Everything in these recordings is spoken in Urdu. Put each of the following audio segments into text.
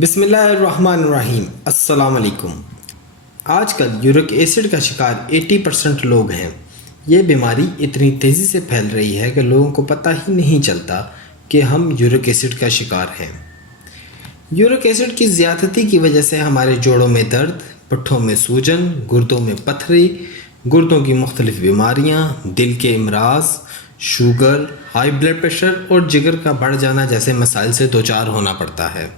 بسم اللہ الرحمن الرحیم۔ السلام علیکم۔ آج کل یورک ایسڈ کا شکار 80% لوگ ہیں۔ یہ بیماری اتنی تیزی سے پھیل رہی ہے کہ لوگوں کو پتہ ہی نہیں چلتا کہ ہم یورک ایسڈ کا شکار ہیں۔ یورک ایسڈ کی زیادتی کی وجہ سے ہمارے جوڑوں میں درد، پٹھوں میں سوجن، گردوں میں پتھری، گردوں کی مختلف بیماریاں، دل کے امراض، شوگر، ہائی بلڈ پریشر اور جگر کا بڑھ جانا جیسے مسائل سے دوچار ہونا پڑتا ہے۔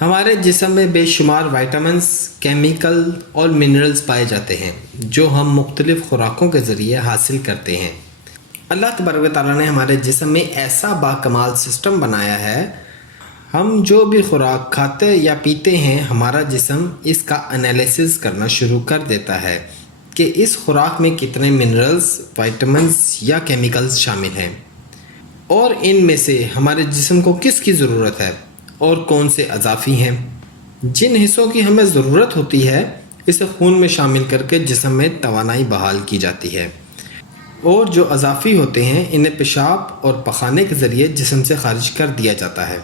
ہمارے جسم میں بے شمار وائٹامنس، کیمیکل اور منرلز پائے جاتے ہیں جو ہم مختلف خوراکوں کے ذریعے حاصل کرتے ہیں۔ اللہ تبارک و تعالیٰ نے ہمارے جسم میں ایسا باکمال سسٹم بنایا ہے، ہم جو بھی خوراک کھاتے یا پیتے ہیں ہمارا جسم اس کا انالیسس کرنا شروع کر دیتا ہے کہ اس خوراک میں کتنے منرلز، وائٹامنس یا کیمیکلز شامل ہیں اور ان میں سے ہمارے جسم کو کس کی ضرورت ہے اور کون سے اضافی ہیں۔ جن حصوں کی ہمیں ضرورت ہوتی ہے اسے خون میں شامل کر کے جسم میں توانائی بحال کی جاتی ہے، اور جو اضافی ہوتے ہیں انہیں پیشاب اور پخانے کے ذریعے جسم سے خارج کر دیا جاتا ہے۔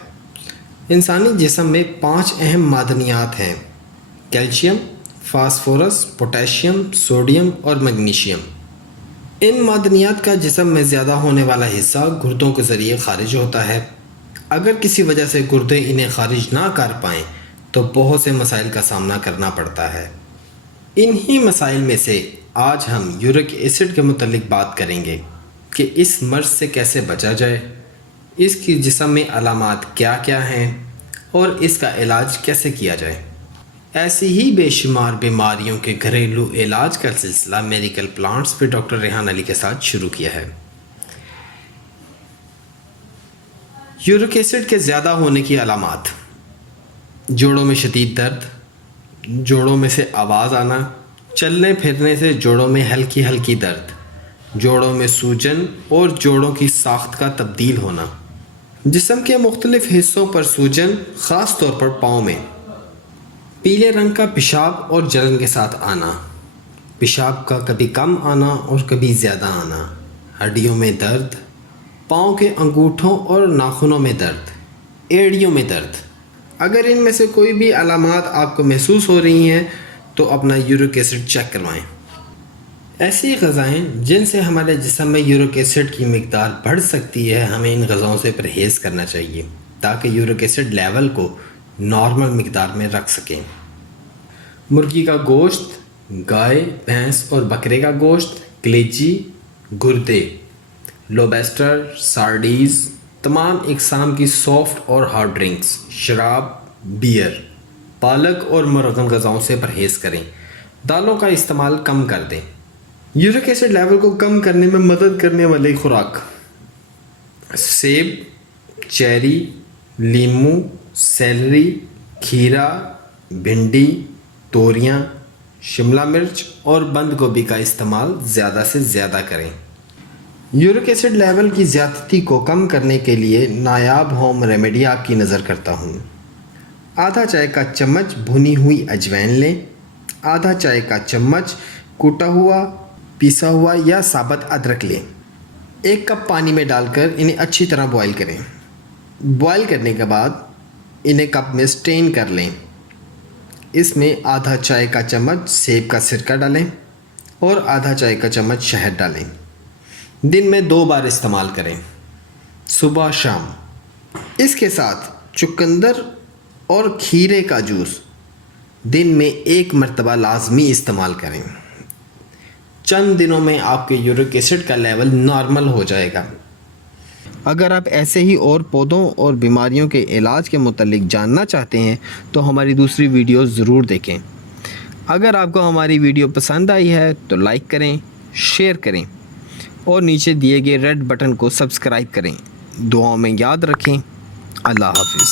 انسانی جسم میں 5 اہم معدنیات ہیں: کیلشیم، فاسفورس، پوٹاشیم، سوڈیم اور میگنیشیم۔ ان معدنیات کا جسم میں زیادہ ہونے والا حصہ گردوں کے ذریعے خارج ہوتا ہے۔ اگر کسی وجہ سے گردے انہیں خارج نہ کر پائیں تو بہت سے مسائل کا سامنا کرنا پڑتا ہے۔ انہی مسائل میں سے آج ہم یورک ایسڈ کے متعلق بات کریں گے کہ اس مرض سے کیسے بچا جائے، اس کی جسم میں علامات کیا کیا ہیں اور اس کا علاج کیسے کیا جائے۔ ایسی ہی بے شمار بیماریوں کے گھریلو علاج کا سلسلہ میڈیکل پلانٹس پہ ڈاکٹر ریحان علی کے ساتھ شروع کیا ہے۔ یورک ایسڈ کے زیادہ ہونے کی علامات: جوڑوں میں شدید درد، جوڑوں میں سے آواز آنا، چلنے پھرنے سے جوڑوں میں ہلکی ہلکی درد، جوڑوں میں سوجن اور جوڑوں کی ساخت کا تبدیل ہونا، جسم کے مختلف حصوں پر سوجن، خاص طور پر پاؤں میں، پیلے رنگ کا پیشاب اور جلن کے ساتھ آنا، پیشاب کا کبھی کم آنا اور کبھی زیادہ آنا، ہڈیوں میں درد، پاؤں کے انگوٹھوں اور ناخنوں میں درد، ایڑیوں میں درد۔ اگر ان میں سے کوئی بھی علامات آپ کو محسوس ہو رہی ہیں تو اپنا یورک ایسڈ چیک کروائیں۔ ایسی غذائیں جن سے ہمارے جسم میں یورک ایسڈ کی مقدار بڑھ سکتی ہے، ہمیں ان غذاؤں سے پرہیز کرنا چاہیے تاکہ یورک ایسڈ لیول کو نارمل مقدار میں رکھ سکیں۔ مرغی کا گوشت، گائے، بھینس اور بکرے کا گوشت، کلیجی، گردے، لوبسٹر، سارڈیز، تمام اقسام کی سافٹ اور ہارڈ ڈرنکس، شراب، بیئر، پالک اور مرغن غذاؤں سے پرہیز کریں۔ دالوں کا استعمال کم کر دیں۔ یورک ایسڈ لیول کو کم کرنے میں مدد کرنے والی خوراک: سیب، چیری، لیموں، سیلری، کھیرا، بھنڈی، توریاں، شملہ مرچ اور بند گوبھی کا استعمال زیادہ سے زیادہ کریں۔ یورک ایسڈ لیول کی زیادتی کو کم کرنے کے لیے نایاب ہوم ریمیڈی آپ کی نظر کرتا ہوں۔ آدھا چائے کا چمچ بھنی ہوئی اجوائن لیں، آدھا چائے کا چمچ کوٹا ہوا، پیسا ہوا یا ثابت ادرک لیں۔ 1 کپ پانی میں ڈال کر انہیں اچھی طرح بوائل کریں۔ بوائل کرنے کے بعد انہیں کپ میں سٹین کر لیں۔ اس میں آدھا چائے کا چمچ سیب کا سرکہ ڈالیں اور آدھا چائے کا چمچ شہد ڈالیں۔ دن میں 2 بار استعمال کریں، صبح شام۔ اس کے ساتھ چقندر اور کھیرے کا جوس دن میں 1 مرتبہ لازمی استعمال کریں۔ چند دنوں میں آپ کے یورک ایسڈ کا لیول نارمل ہو جائے گا۔ اگر آپ ایسے ہی اور پودوں اور بیماریوں کے علاج کے متعلق جاننا چاہتے ہیں تو ہماری دوسری ویڈیو ضرور دیکھیں۔ اگر آپ کو ہماری ویڈیو پسند آئی ہے تو لائک کریں، شیئر کریں اور نیچے دیے گئے ریڈ بٹن کو سبسکرائب کریں۔ دعاؤں میں یاد رکھیں۔ اللہ حافظ۔